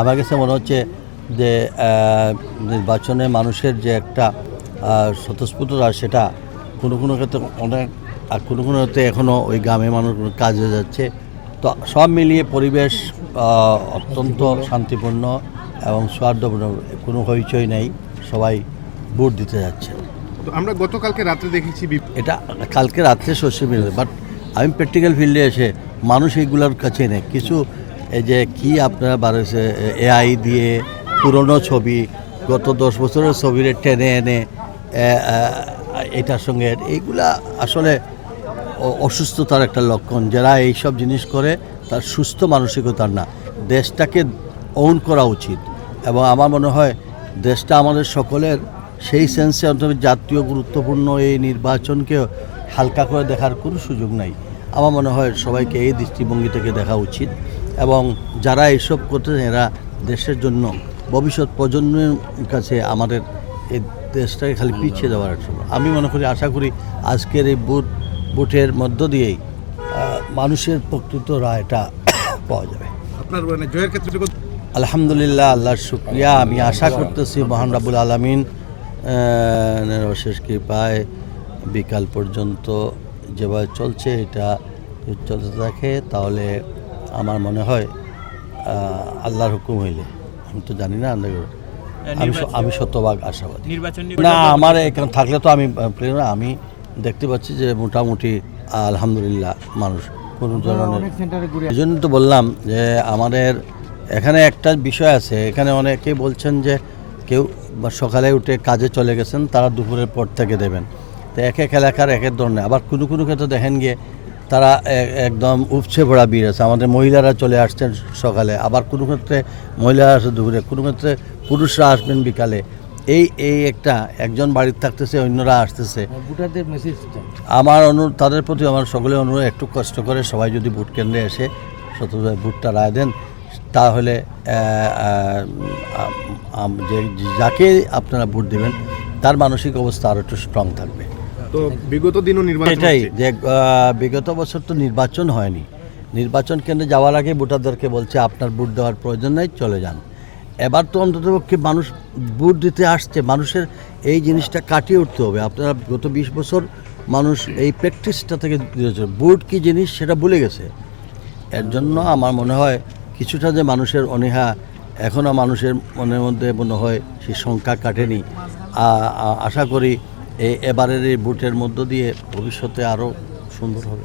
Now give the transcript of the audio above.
আমার কাছে মনে হচ্ছে যে নির্বাচনে মানুষের যে একটা স্বতঃস্ফূর্ততা সেটা কোনো কোনো ক্ষেত্রে অনেক আর কোনো কোনো ক্ষেত্রে এখনও ওই গ্রামে মানুষ কাজে যাচ্ছে। তো সব মিলিয়ে পরিবেশ অত্যন্ত শান্তিপূর্ণ এবং সৌহার্দ্যপূর্ণ কোনো হইচই নেই সবাই ভোট দিতে যাচ্ছে। তো আমরা গতকালকে রাত্রে দেখেছি এটা কালকে রাত্রে শস্য মিলে বাট আমি প্র্যাকটিক্যাল ফিল্ডে এসে মানুষ এইগুলোর কাছে নেই। কিছু এই যে কি আপনারা বাড়েছে এআই দিয়ে পুরনো ছবি, গত দশ বছরের ছবিরে টেনে এনে এটার সঙ্গে, এইগুলা আসলে অসুস্থতার একটা লক্ষণ। যারা এইসব জিনিস করে, তার সুস্থ মানসিকতার না। দেশটাকে ওন করা উচিত। এবং আমার মনে হয়, দেশটা আমাদের সকলের সেই সেন্সে অন্তত জাতীয় গুরুত্বপূর্ণ এই নির্বাচনকে হালকা করে দেখার কোনো সুযোগ নাই। আমার মনে হয় সবাইকে এই দৃষ্টিভঙ্গি থেকে দেখা উচিত। এবং যারা এইসব করতেছে এরা দেশের জন্য ভবিষ্যৎ প্রজন্মের কাছে আমাদের এই দেশটাকে খালি পিছিয়ে দেওয়ার জন্য। আমি মনে করি আশা করি আজকের এই বুট বুটের মধ্য দিয়েই মানুষের প্রকৃত রায়টা পাওয়া যাবে। আপনার মানে জয়ের ক্ষেত্রে আলহামদুলিল্লাহ আল্লাহর শুক্রিয়া। আমি আশা করতেছি মহান রাবুল আলমিন অশেষ কৃপায় বিকাল পর্যন্ত যেভাবে চলছে এটা চলতে থাকে তাহলে আমার মনে হয় আল্লাহর হুকুম হইলে। আমি তো জানি না আমি আমি শতভাগ আশাবাদী। নির্বাচন না আমার এখানে থাকলে তো আমি আমি দেখতে পাচ্ছি যে মোটামুটি আলহামদুলিল্লাহ মানুষ কোনো ধরনের এই জন্য তো বললাম যে আমাদের এখানে একটা বিষয় আছে এখানে অনেকেই বলছেন যে কেউ বা সকালে উঠে কাজে চলে গেছেন তারা দুপুরের পর থেকে দেবেন। তো এক এক এলাকার এক এক ধরনের আবার কোনো কোনো ক্ষেত্রে দেখেন গিয়ে তারা একদম উপচে ভরা ভিড় আছে। আমাদের মহিলারা চলে আসছেন সকালে আবার কোনো ক্ষেত্রে মহিলারা আসে দুপুরে কোনো ক্ষেত্রে পুরুষরা আসবেন বিকালে। এই এই একটা একজন বাড়িতে থাকতেছে অন্যরা আসতেছে। আমার অনুরোধ তাদের প্রতি আমার সকলে অনুরোধ একটু কষ্ট করে সবাই যদি ভোট কেন্দ্রে এসে সততায় ভোটটা রায় দেন তাহলে যাকে আপনারা ভোট দেবেন তার মানসিক অবস্থা আরও একটু স্ট্রং থাকবে। তো বিগত দিনও নির্বাচন এটাই যে বিগত বছর তো নির্বাচন হয়নি। নির্বাচন কেন্দ্রে যাওয়ার আগে ভোটারদেরকে বলছে আপনার ভোট দেওয়ার প্রয়োজন নেই চলে যান। এবার তো অন্ততপক্ষে মানুষ ভোট দিতে আসছে। মানুষের এই জিনিসটা কাটিয়ে উঠতে হবে। আপনারা গত বিশ বছর মানুষ এই প্র্যাকটিসটা থেকে ভোট কী জিনিস সেটা ভুলে গেছে। এর জন্য আমার মনে হয় কিছুটা যে মানুষের অনীহা এখনও মানুষের মনের মধ্যে মনে হয় সেই সংখ্যা কাটেনি। আশা করি এই এবারের এই বুটের মধ্য দিয়ে ভবিষ্যতে আরও সুন্দর হবে।